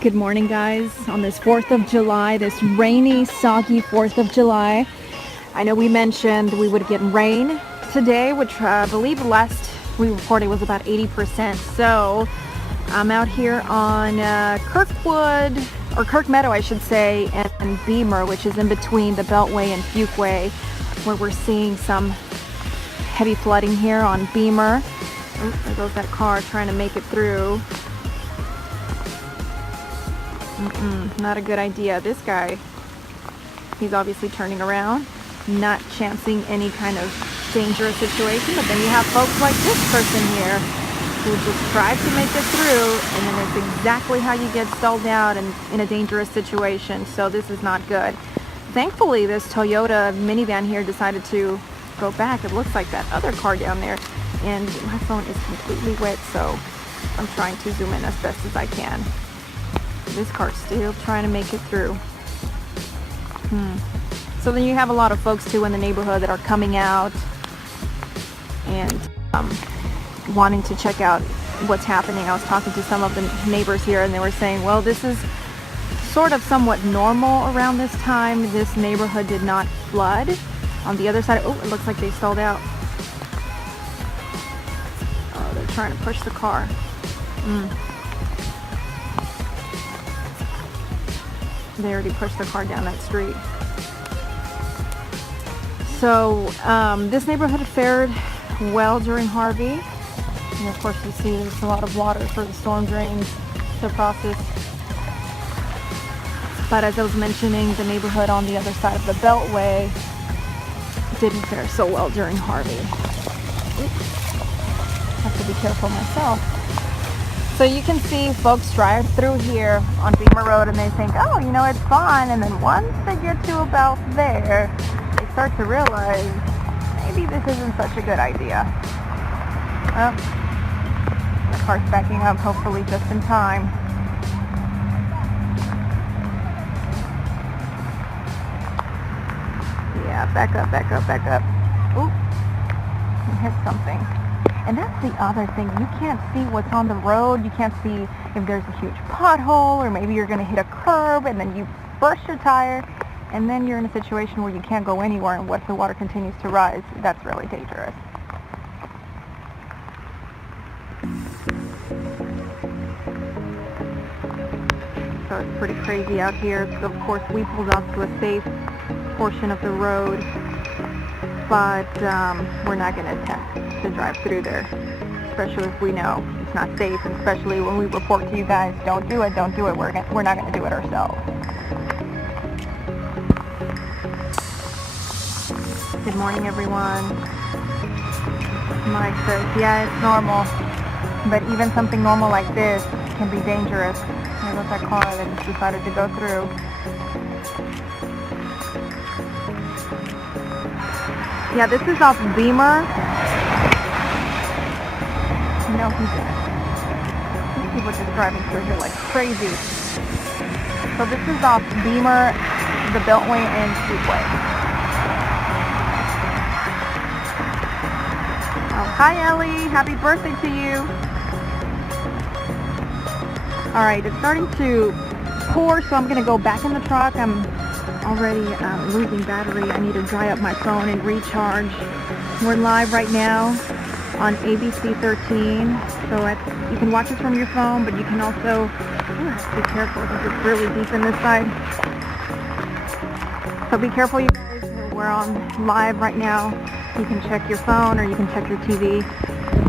Good morning, guys, on this 4th of July, this rainy, soggy 4th of July. I know we mentioned we would get rain today, which I believe last we reported was about 80%. So I'm out here on Kirkwood, or Kirk Meadow, I should say, and Beamer, which is in between the Beltway and Fuquay, where we're seeing some heavy flooding here on Beamer. Oh, there goes that car trying to make it through. Not a good idea. This guy, he's obviously turning around, not chancing any kind of dangerous situation. But then you have folks like this person here who just tried to make it through, and then it's exactly how you get stalled out and in a dangerous situation. So this is not good. Thankfully, this Toyota minivan here decided to go back. It looks like that other car down there, and my phone is completely wet, so I'm trying to zoom in as best as I can. This car's still trying to make it through. So then you have a lot of folks too in the neighborhood that are coming out and wanting to check out what's happening. I was talking to some of the neighbors here, and they were saying, well, this is sort of somewhat normal around this time. This neighborhood did not flood. On the other side, oh, it looks like they stalled out. Oh, they're trying to push the car. They already pushed the car down that street. So this neighborhood fared well during Harvey. And of course you see there's a lot of water for the storm drains to process. But as I was mentioning, the neighborhood on the other side of the Beltway didn't fare so well during Harvey. Oops. Have to be careful myself. So you can see folks drive through here on Beamer Road and they think, oh, you know, it's fine. And then once they get to about there, they start to realize maybe this isn't such a good idea. Oh, the car's backing up, hopefully just in time. Yeah, back up, back up, back up. Ooh, I hit something. And that's the other thing. You can't see what's on the road. You can't see if there's a huge pothole, or maybe you're going to hit a curb and then you burst your tire, and then you're in a situation where you can't go anywhere, and what if the water continues to rise? That's really dangerous. So it's pretty crazy out here. So of course we pulled off to a safe portion of the road, but we're not going to attempt to drive through there, especially if we know it's not safe, and especially when we report to you guys, don't do it, don't do it. We're not going to do it ourselves. Good morning, everyone. Mike says, yeah, it's normal, but even something normal like this can be dangerous. There goes that car that just decided to go through. Yeah, this is off Beamer. No, he didn't. These people just driving through here like crazy. So this is off Beamer, the Beltway, and Fuquay. Oh, hi Ellie, happy birthday to you. All right, it's starting to pour, so I'm gonna go back in the truck. I'm already losing battery. I need to dry up my phone and recharge. We're live right now on ABC 13, so you can watch us from your phone, but you can also be careful because it's really deep in this side. So be careful, you guys. We're on live right now. You can check your phone or you can check your TV,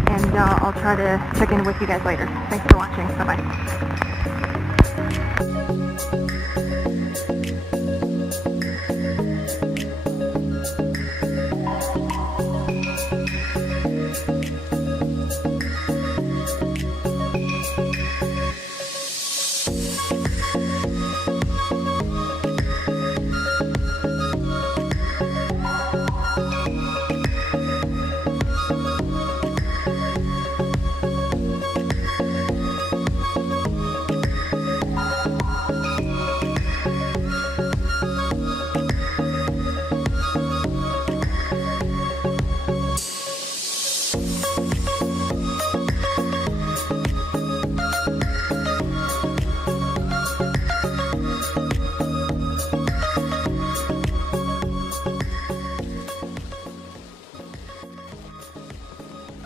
and I'll try to check in with you guys later. Thanks for watching. Bye-bye.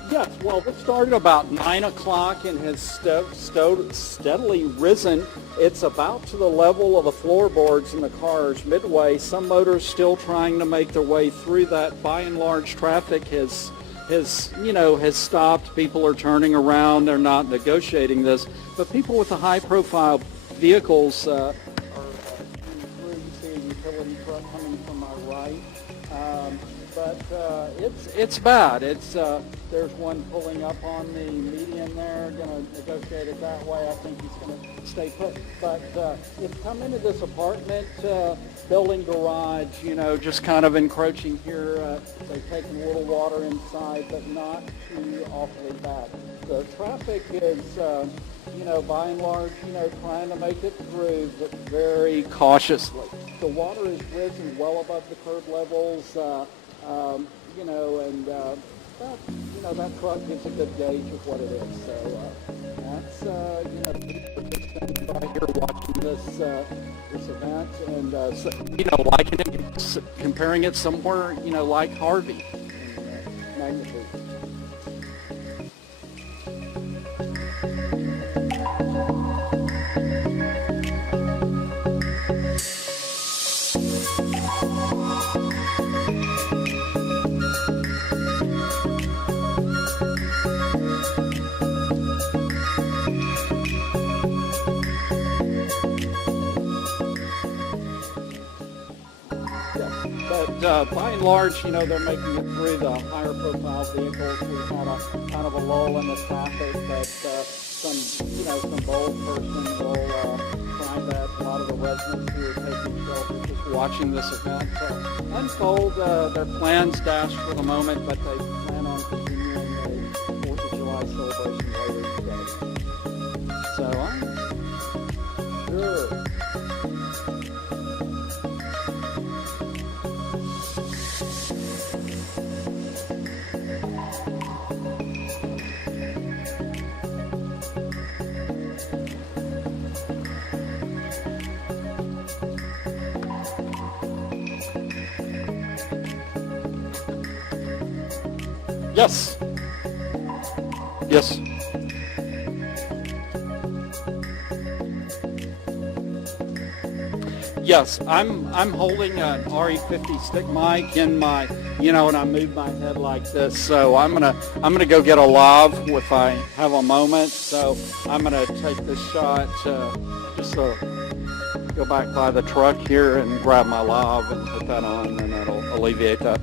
Yes, well, this started about 9 o'clock and has steadily risen. It's about to the level of the floorboards in the cars midway. Some motors still trying to make their way through that. By and large, traffic has stopped. People are turning around. They're not negotiating this. But people with the high-profile vehicles are through. You see a utility truck coming from my right. But it's bad. There's one pulling up on the median there, going to negotiate it that way. I think he's going to stay put. But it's come into this apartment building garage, just kind of encroaching here. They've taken a little water inside, but not too awfully bad. The traffic is, by and large, trying to make it through, but very cautiously. The water has risen well above the curb levels. That truck gives a good gauge of what it is. So that's people right here watching this event and liking it, comparing it somewhere like Harvey in magnitude. But by and large, they're making it through the higher profile vehicles. We've had a kind of a lull in the traffic, but some bold person will find that a lot of the residents who are taking shelter just watching this event unfold their plans dashed for the moment, but they plan on continuing the 4th of July celebration later today. So I'm sure. Yes. Yes. Yes, I'm holding an RE50 stick mic in my, and I move my head like this. So I'm gonna go get a lav if I have a moment. So I'm gonna take this shot just go back by the truck here and grab my lav and put that on, and that'll alleviate that.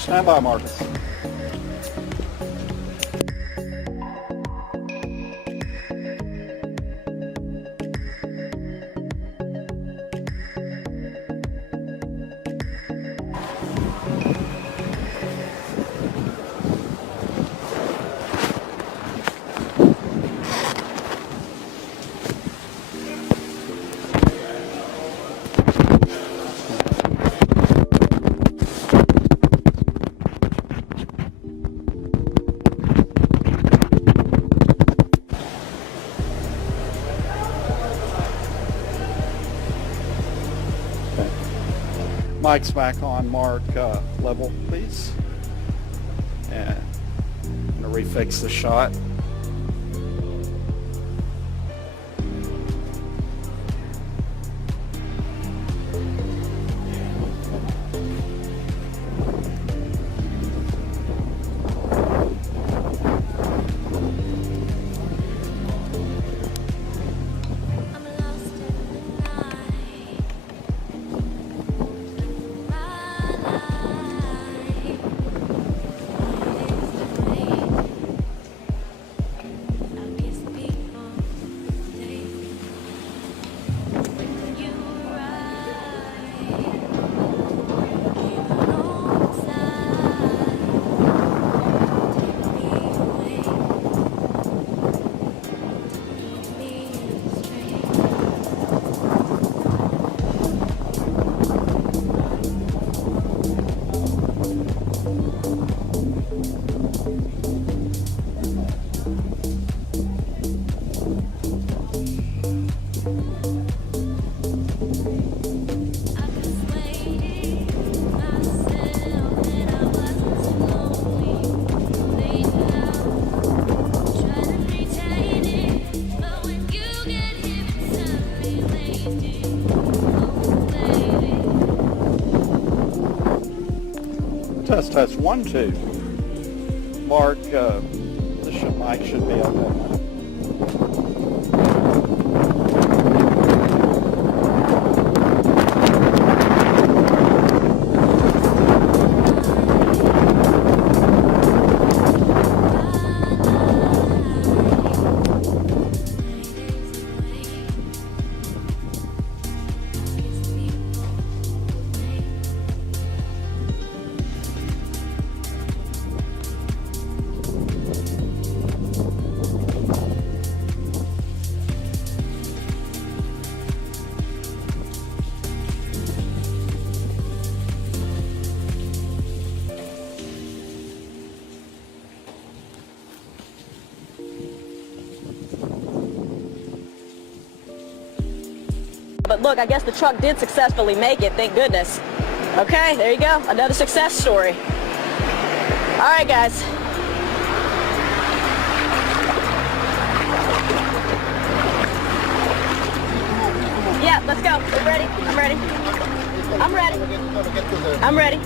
Stand by, Marcus. Mic's back on. Mark, level, please. And I'm going to refix the shot. Test, test, 1, 2. Mark, the mic should be okay. But look, I guess the truck did successfully make it, thank goodness. Okay, there you go, another success story. All right, guys. Yeah, let's go. We're ready. I'm ready. I'm ready. I'm ready.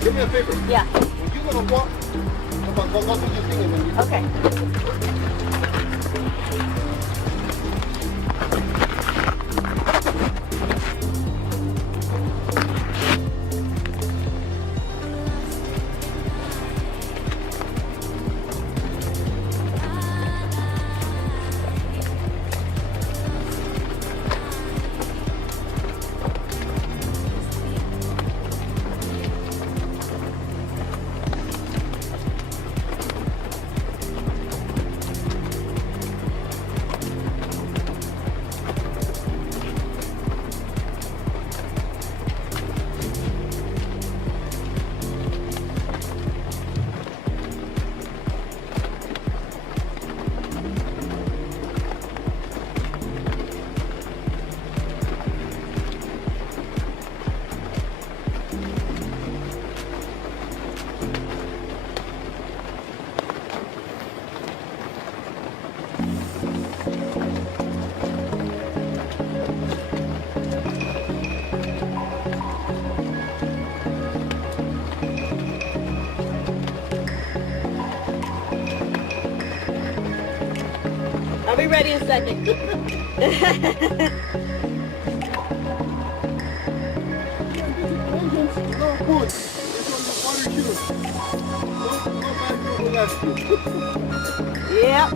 Do me a favor. Yeah. When you're gonna walk, go do your thing and then you... Okay. I'll be ready in a second. Yep.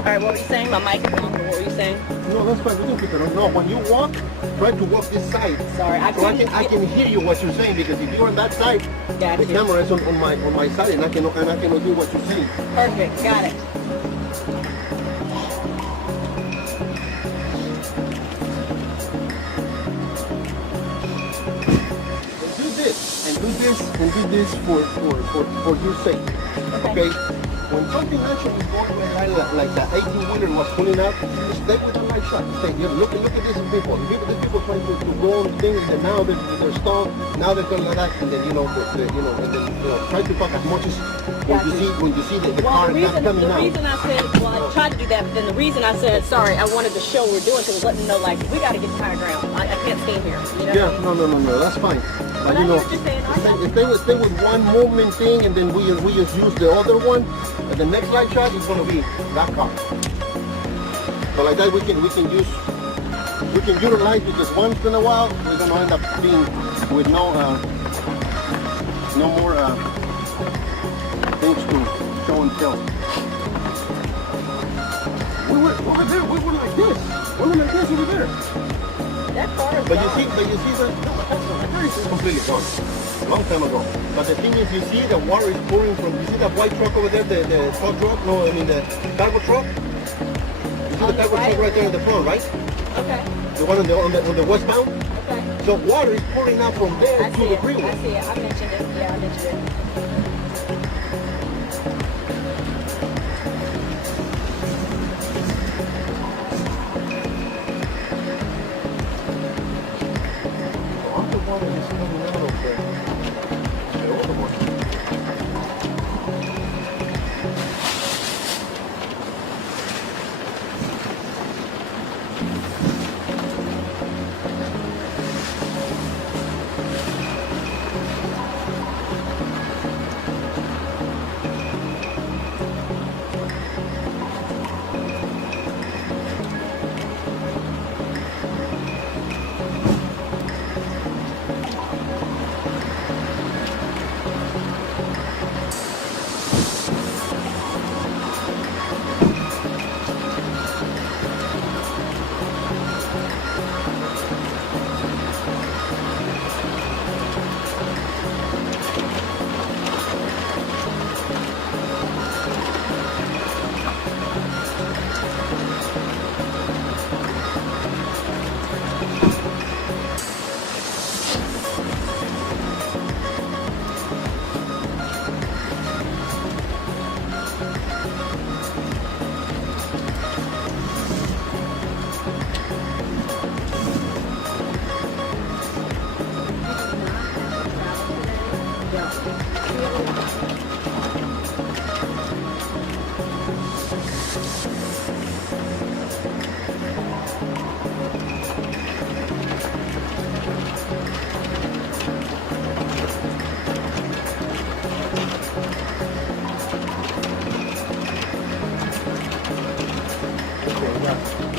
All right, what were you saying? My mic is on. What were you saying? No, that's fine. We can keep it on. No, when you walk, try to walk this side. Sorry, I So I can hear you what you're saying, because if you're on that side, Gotcha. the camera is on my side, and I cannot hear what you're saying. Perfect, got it. And do this for your sake. Okay? When something actually goes to a high like the 18-wheeler was pulling out, stay with the light shot. Stay. You know, look at these people. These people trying to go on things, and now they're stalled. Now they're going like that, and then and then try to park as much as when you see the car coming out. The reason I said, well, I tried to do that, but then the reason I said sorry, I wanted to show what we're doing, because letting them know, like, we got to get to higher ground. I can't stand here. You know Yeah, no, that's fine. But I hear what you're saying. if they would stay with one movement thing, and then we just use the other one, and the next light shot is going to be that car. So like that, we can utilize, because once in a while we're going to end up being with no more things to show and tell. We were over there. We were like this. We were like this over there. That car is But gone. you see that is completely gone, long time ago. But the thing is, you see the water is pouring from. You see that white truck over there, the truck truck? No, I mean the cargo truck. You see the cargo truck right there in the front, right? Okay. The one on the westbound. Okay. So water is pouring out from there I to see the it. freeway. I see it. I mentioned it. Yeah, I mentioned it. I'm the one that is coming out of the other one.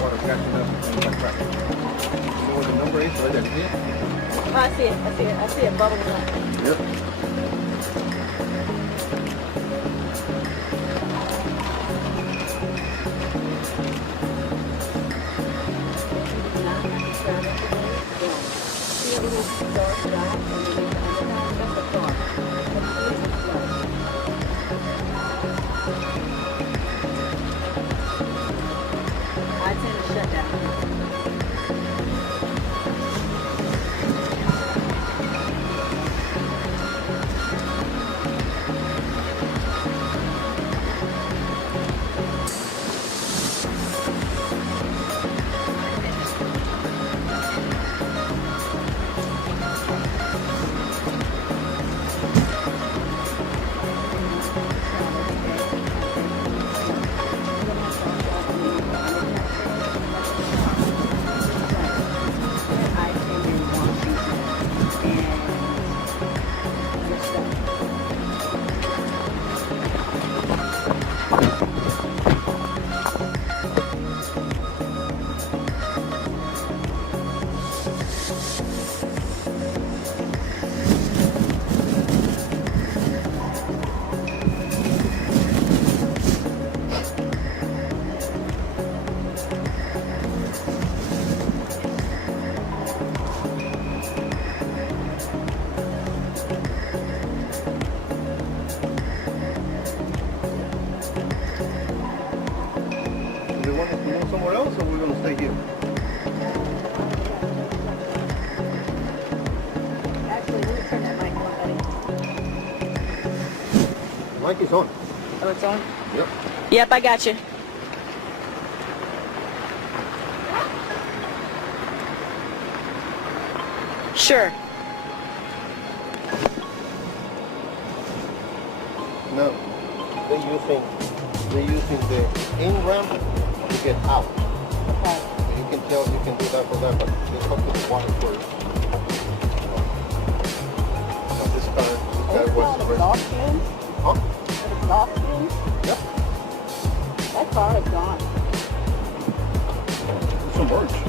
Water catching up and like that. So what the number is right there? Oh, I see it. I see it. I see it bubbling up. Yep. I tend to shut down. Somewhere else, or we're going to stay here? Actually, let me turn that mic on, buddy. Mic is on. Oh, it's on? Yep. Yep, I got you. Sure. No, they're using the in ramp to get out. Okay. You can tell you can do that for that, but just talk to the water first. This guy was Exhaust fumes? Huh? Exhaust fumes? Yep. That car is gone. Submerged.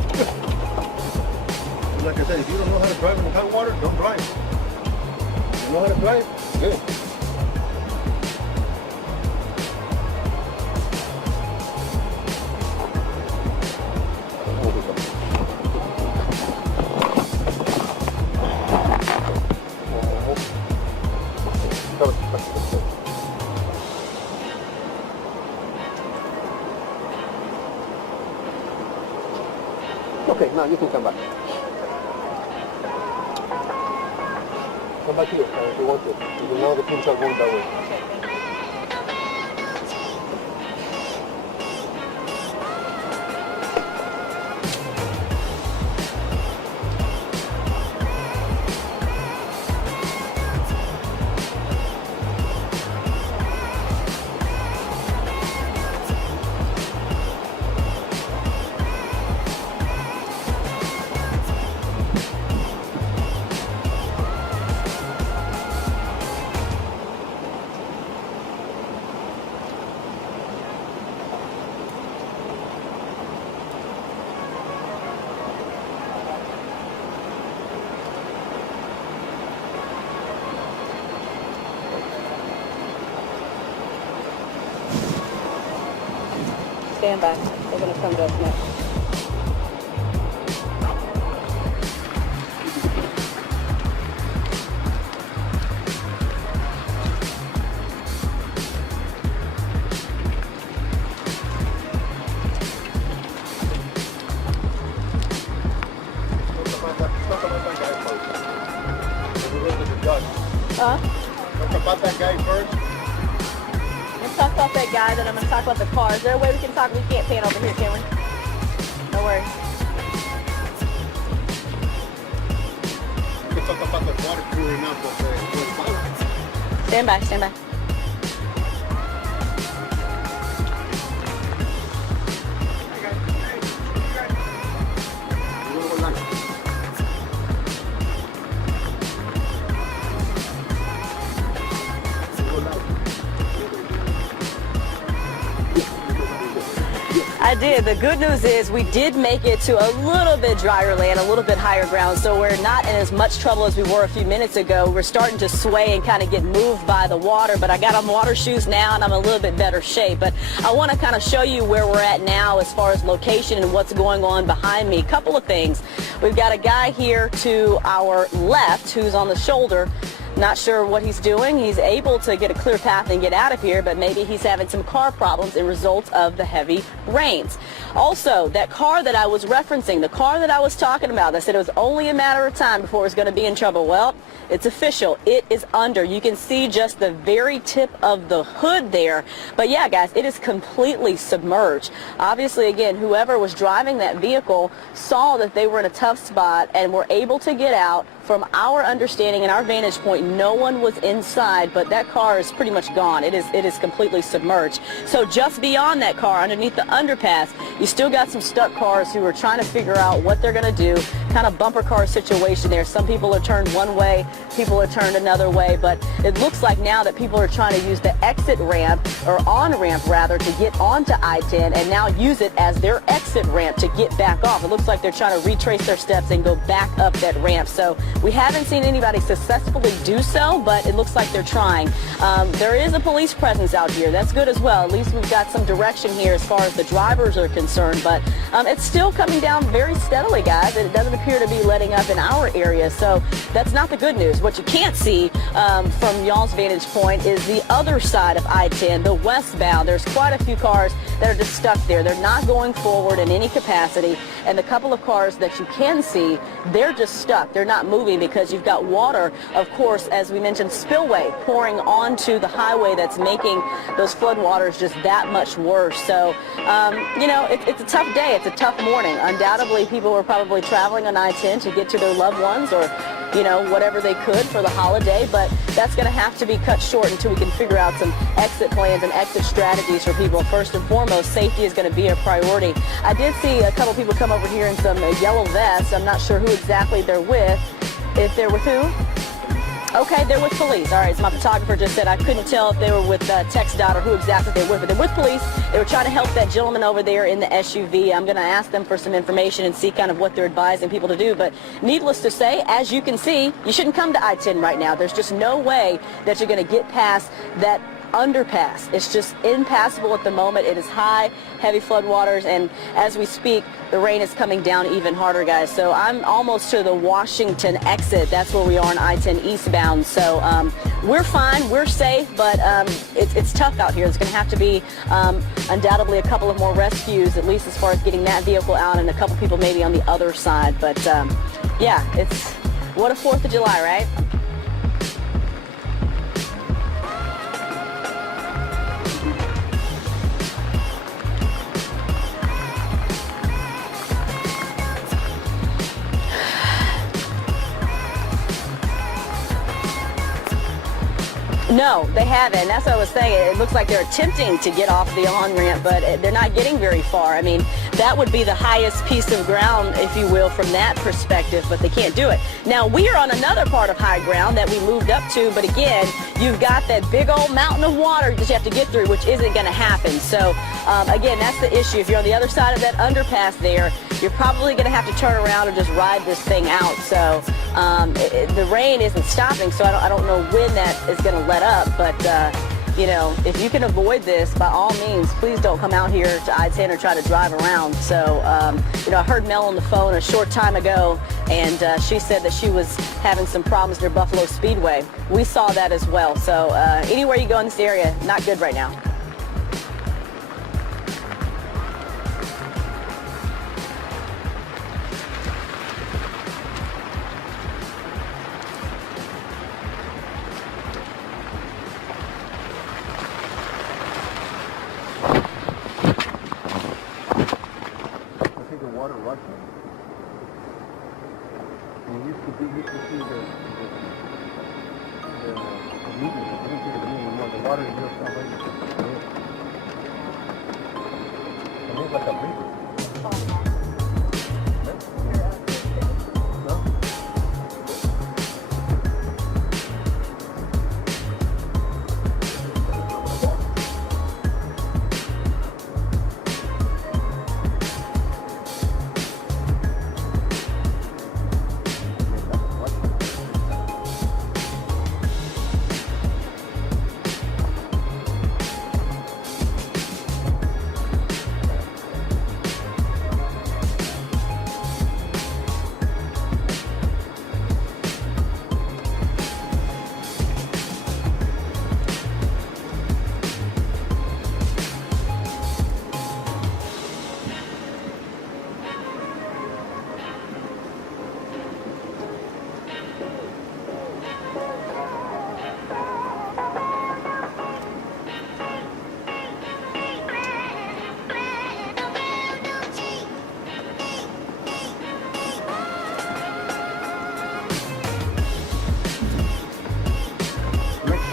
Like I said, if you don't know how to drive in hot water, don't drive. If you know how to drive, good. Okay, now you can come back. Come back here if you want to. Because now the pins are going that way. Stand by. They're going to come to us next. Huh? Talk about that guy first. Let's talk about that guy, then I'm going to talk about the car. Is there a way we can talk? We can't pan over here, can we? No worries. We can talk about the water cooling up of the Stand by, stand by. I did. The good news is we did make it to a little bit drier land, a little bit higher ground, so we're not in as much trouble as we were a few minutes ago. We're starting to sway and kind of get moved by the water, but I got on water shoes now and I'm in a little bit better shape. But I want to kind of show you where we're at now as far as location and what's going on behind me. A couple of things. We've got a guy here to our left who's on the shoulder. Not sure what he's doing. He's able to get a clear path and get out of here, but maybe he's having some car problems in result of the heavy rains. Also, that car that I was referencing, the car that I was talking about, I said it was only a matter of time before it was going to be in trouble. Well, it's official. It is under. You can see just the very tip of the hood there. But yeah, guys, it is completely submerged. Obviously, again, whoever was driving that vehicle saw that they were in a tough spot and were able to get out. From our understanding and our vantage point, no one was inside, but that car is pretty much gone. It is completely submerged. So just beyond that car, underneath the underpass, you still got some stuck cars who are trying to figure out what they're going to do. Kind of bumper car situation there. Some people are turned one way, people are turned another way, but it looks like now that people are trying to use the exit ramp, or on-ramp rather, to get onto I-10 and now use it as their exit ramp to get back off. It looks like they're trying to retrace their steps and go back up that ramp. So we haven't seen anybody successfully do so, but it looks like they're trying. There is a police presence out here. That's good as well. At least we've got some direction here as far as the drivers are concerned, but it's still coming down very steadily, guys, and it doesn't appear to be letting up in our area, so that's not the good news. What you can't see from y'all's vantage point is the other side of I-10, the westbound. There's quite a few cars that are just stuck there. They're not going forward in any capacity, and the couple of cars that you can see, they're just stuck. They're not moving because you've got water, of course, as we mentioned, spillway pouring onto the highway that's making those floodwaters just that much worse. So, you know, it's a tough day. It's a tough morning. Undoubtedly, people were probably traveling on I-10 to get to their loved ones or, you know, whatever they could for the holiday, but that's going to have to be cut short until we can figure out some exit plans and exit strategies for people. First and foremost, safety is going to be a priority. I did see a couple people come over here in some yellow vests. I'm not sure who exactly they're with. If they're with who? Okay, they're with police. All right, so my photographer just said I couldn't tell if they were with TxDOT or who exactly they're with, but they're with police. They were trying to help that gentleman over there in the SUV. I'm going to ask them for some information and see kind of what they're advising people to do. But needless to say, as you can see, you shouldn't come to I-10 right now. There's just no way that you're going to get past that underpass. It's just impassable at the moment. It is high, heavy floodwaters, and as we speak, the rain is coming down even harder, guys. So I'm almost to the Washington exit. That's where we are on I-10 eastbound. So we're fine, we're safe, but it's tough out here. It's going to have to be undoubtedly a couple of more rescues, at least as far as getting that vehicle out, and a couple people maybe on the other side. But yeah, it's what a 4th of July, right? No, they haven't. That's what I was saying. It looks like they're attempting to get off the on-ramp, but they're not getting very far. I mean, that would be the highest piece of ground, if you will, from that perspective, but they can't do it. Now, we are on another part of high ground that we moved up to, but again, you've got that big old mountain of water that you have to get through, which isn't going to happen. So, again, that's the issue. If you're on the other side of that underpass there, you're probably going to have to turn around and just ride this thing out. So, the rain isn't stopping, so I don't know when that is going to let up, but you know, if you can avoid this, by all means, please don't come out here to I-10 or try to drive around. So, you know, I heard Mel on the phone a short time ago, and she said that she was having some problems near Buffalo Speedway. We saw that as well. So anywhere you go in this area, not good right now. Water rushing. And you used to see the movement. You didn't see the movement anymore. The water is just already. It looks like a river.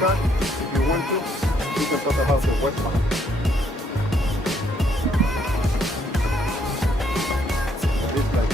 If you want to, you can talk about the westbound. This way.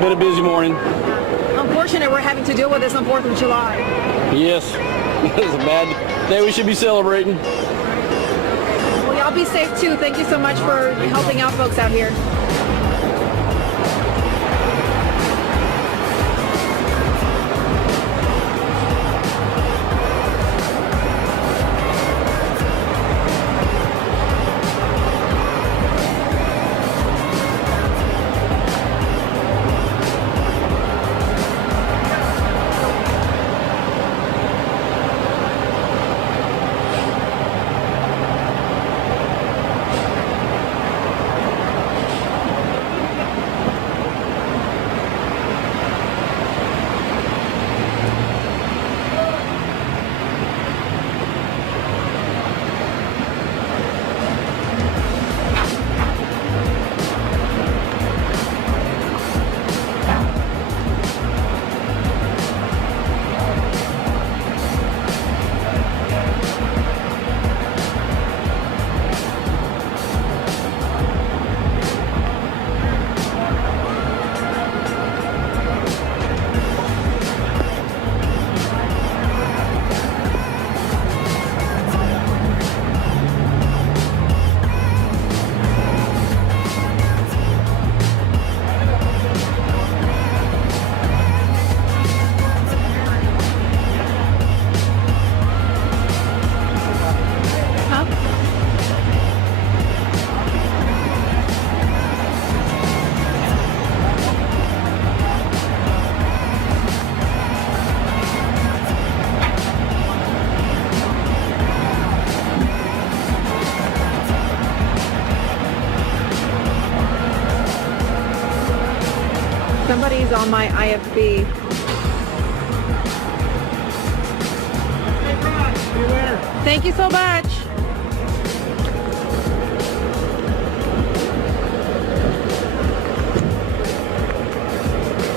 Been a busy morning. Unfortunate we're having to deal with this on 4th of July. Yes, it's a bad day we should be celebrating. Well, y'all be safe too. Thank you so much for helping out folks out here. Somebody's on my IFB. Thank you so much.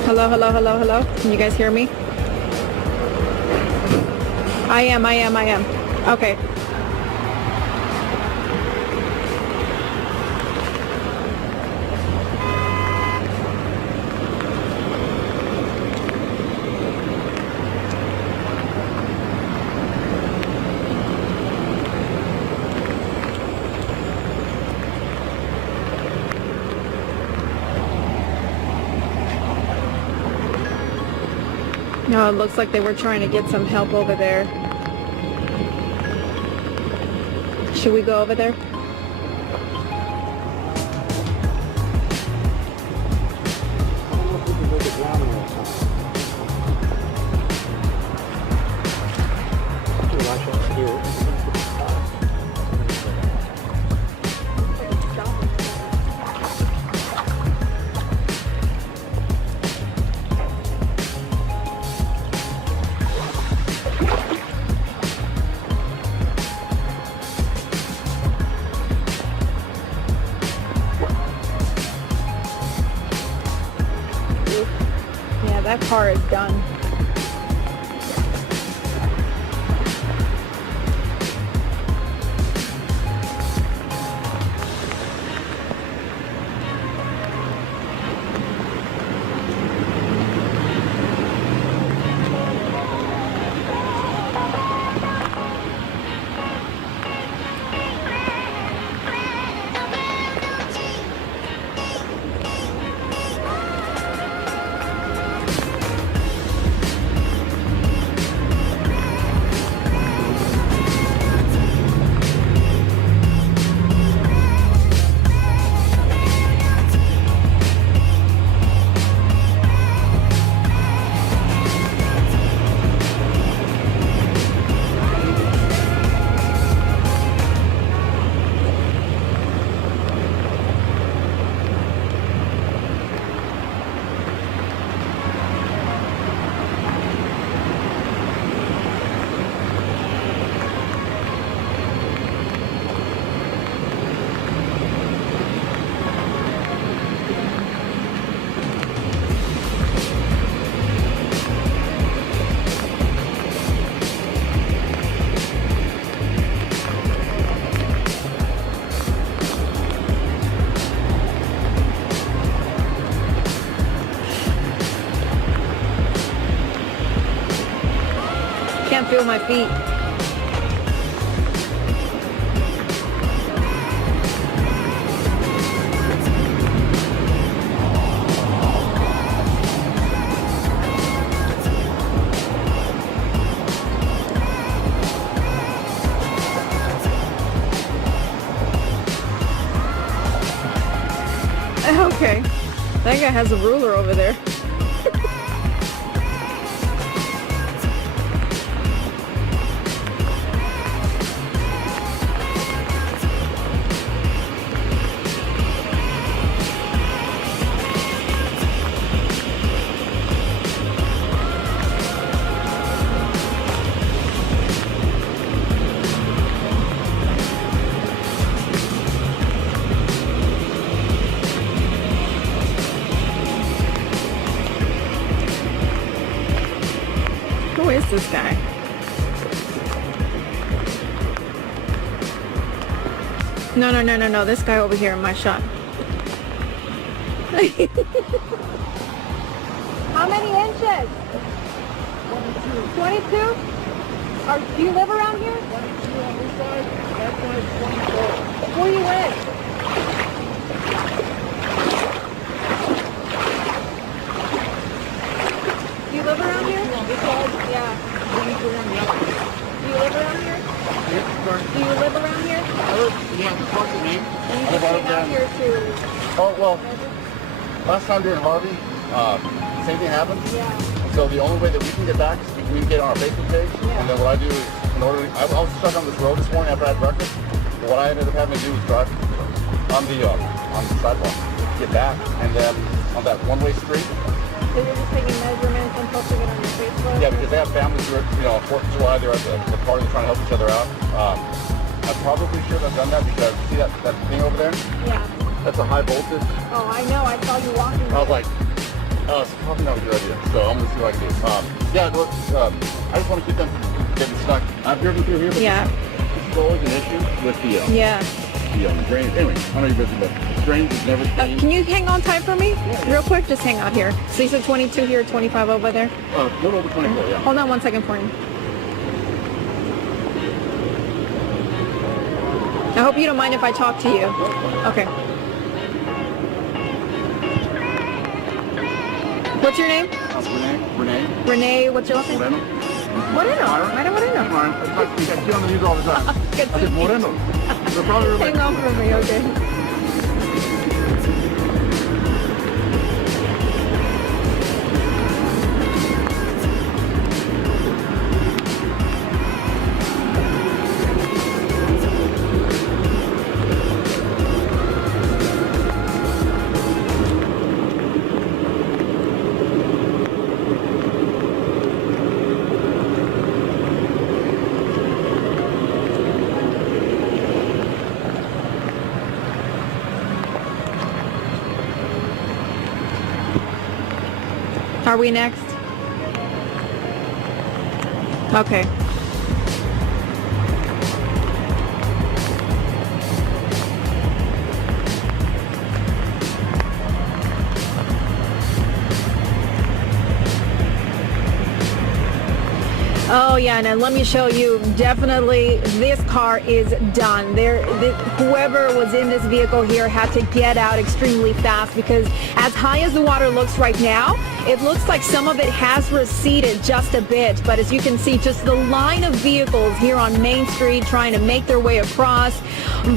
Hello, hello, hello, hello. Can you guys hear me? I am. Okay. No, it looks like they were trying to get some help over there. Should we go over there? Yeah, that car is done. feel my feet. Okay, that guy has a ruler over there. Who is this guy? No, this guy over here in my shot. How many inches? 22. 22? Do you live around here? 22 on this side, that side 24. Where you live? Do you live around here? On this side, Yeah. 23 on the other. Do you live around here? Yes, sir. Do you live around here? Yeah, what's your name? And you just came out here to... Oh, well, last time during Harvey, same thing happened. Yeah. So the only way that we can get back is to communicate on our Facebook page. Yeah. And then what I do is, I was stuck on this road this morning after I had breakfast. But what I ended up having to do was drive on the sidewalk to get back. And then on that one-way street. So you're just taking measurements and posting it on your Facebook? Yeah, because they have families who are, on 4th of July, they're at the party trying to help each other out. I probably should have done that because, see that thing over there? Yeah. That's a high voltage. Oh, I know. I saw you walking. I was like, it's probably not a good idea. So I'm going to see what I can do. Yeah, look, I just want to keep them from getting stuck. I've driven through here, but Yeah. this is always an issue with the Yeah. drainage. Anyway, I know you're busy, but drainage is never clean. Can you hang on tight for me? Real quick, just hang out here. So you said 22 here, 25 over there? A little over 24, yeah. Hold on 1 second for me. I hope you don't mind if I talk to you. Okay. What's your name? Renee. Renee, what's your last name? Moreno. Moreno. Myron Moreno. Myron. It's like we get you on the news all the time. Good I to said meet you. Moreno. They're probably like, Hang on for me, okay? Are we next? Okay. Oh yeah, and then let me show you, definitely this car is done. Whoever was in this vehicle here had to get out extremely fast because as high as the water looks right now, it looks like some of it has receded just a bit, but as you can see, just the line of vehicles here on Main Street trying to make their way across,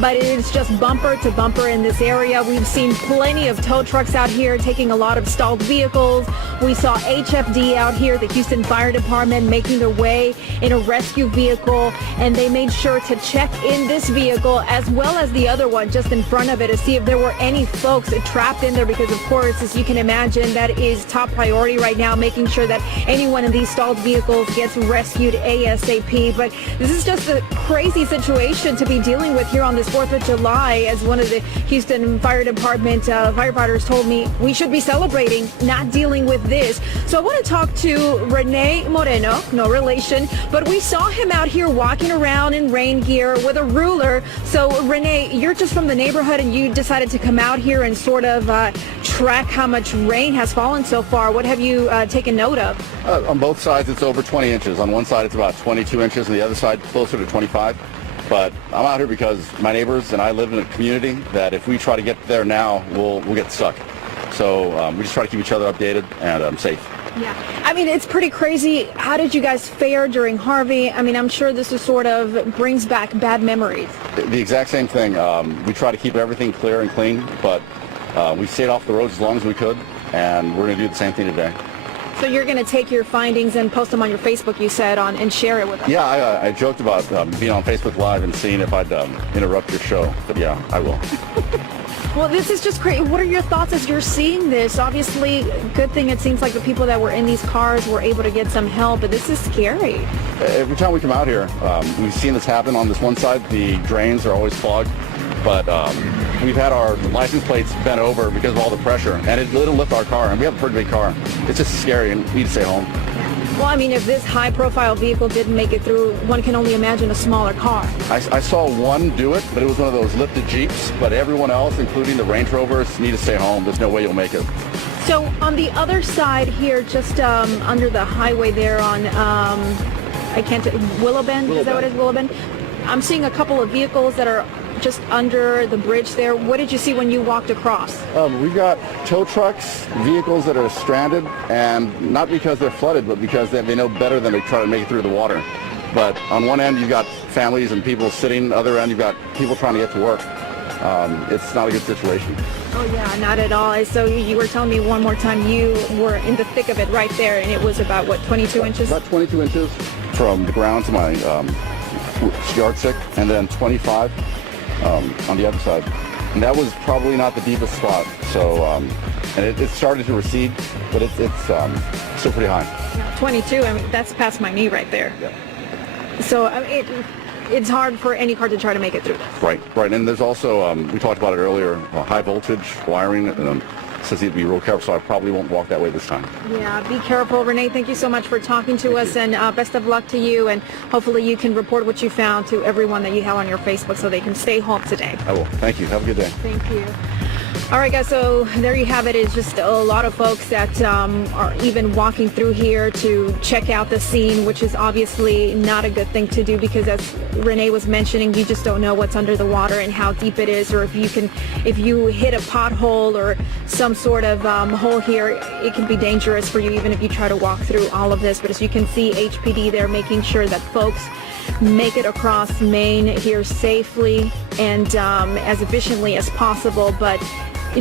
but it is just bumper to bumper in this area. We've seen plenty of tow trucks out here taking a lot of stalled vehicles. We saw HFD out here, the Houston Fire Department, making their way in a rescue vehicle, and they made sure to check in this vehicle as well as the other one just in front of it to see if there were any folks trapped in there, because of course, as you can imagine, that is top priority right now, making sure that anyone in these stalled vehicles gets rescued ASAP. But this is just a crazy situation to be dealing with here on this 4th of July. As one of the Houston Fire Department firefighters told me, we should be celebrating, not dealing with this. So I want to talk to Renee Moreno, no relation situation, but we saw him out here walking around in rain gear with a ruler. So Renee, you're just from the neighborhood and you decided to come out here and sort of track how much rain has fallen so far. What have you taken note of? On both sides, it's over 20 inches. On one side, it's about 22 inches, and the other side, closer to 25. But I'm out here because my neighbors and I live in a community that if we try to get there now, we'll get stuck. So we just try to keep each other updated and safe. Yeah. I mean, it's pretty crazy. How did you guys fare during Harvey? I mean, I'm sure this is sort of brings back bad memories. The exact same thing. We try to keep everything clear and clean, but we stayed off the roads as long as we could, and we're going to do the same thing today. So you're going to take your findings and post them on your Facebook, you said, and share it with us. Yeah, I joked about being on Facebook Live and seeing if I'd interrupt your show, but yeah, I will. Well, this is just great. What are your thoughts as you're seeing this? Obviously, good thing it seems like the people that were in these cars were able to get some help, but this is scary. Every time we come out here, we've seen this happen. On this one side, the drains are always clogged, but we've had our license plates bent over because of all the pressure, and it'll lift our car, and we have a pretty big car. It's just scary, and we need to stay home. Well, I mean, if this high-profile vehicle didn't make it through, one can only imagine a smaller car. I saw one do it, but it was one of those lifted Jeeps, but everyone else, including the Range Rovers, need to stay home. There's no way you'll make it. So on the other side here, just under the highway there on, Willow Bend? Is that what it is, Willow Bend? I'm seeing a couple of vehicles that are just under the bridge there. What did you see when you walked across? We've got tow trucks, vehicles that are stranded, and not because they're flooded, but because they know better than to try to make it through the water. But on one end, you've got families and people sitting. Other end, you've got people trying to get to work. It's not a good situation. Oh, yeah, not at all. So you were telling me one more time you were in the thick of it right there, and it was about, what, 22 inches? About 22 inches from the ground to my yardstick, and then 25 on the other side. And that was probably not the deepest spot. So, and it started to recede, but it's still pretty high. 22, I mean, that's past my knee right there. Yeah. So I mean, it's hard for any car to try to make it through this. Right. And there's also, we talked about it earlier, high voltage wiring. Says he'd be real careful, so I probably won't walk that way this time. Yeah, be careful. Renee, thank you so much for talking to us, and best of luck to you, and hopefully you can report what you found to everyone that you have on your Facebook so they can stay home today. I will. Thank you. Have a good day. Thank you. All right, guys, so there you have it. It's just a lot of folks that are even walking through here to check out the scene, which is obviously not a good thing to do because, as Renee was mentioning, you just don't know what's under the water and how deep it is, or if you hit a pothole or some sort of hole here, it can be dangerous for you even if you try to walk through all of this. But as you can see, HPD, they're making sure that folks make it across Maine here safely and as efficiently as possible. But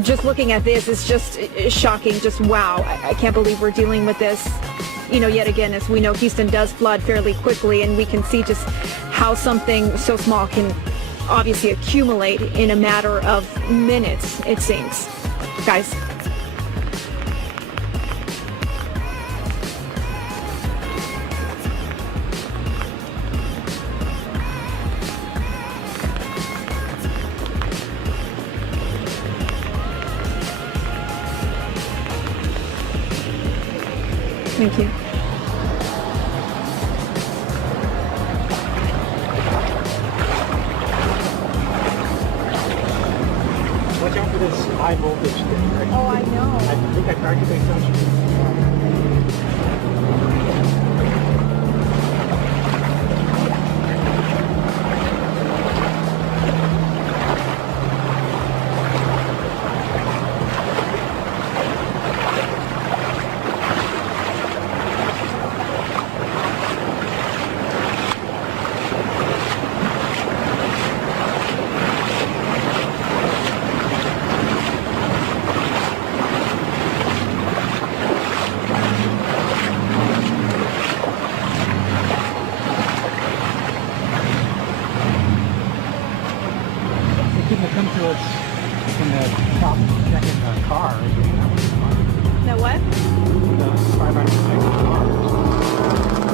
just looking at this is just shocking. Just wow, I can't believe we're dealing with this. You know, yet again, as we know, Houston does flood fairly quickly, and we can see just how something so small can obviously accumulate in a matter of minutes, it seems. Guys. Thank you. Watch out for this high voltage thing, right? Oh, I know. I think I tried to pay attention. People come to us from the top checking the car. Now what? The 500 cars.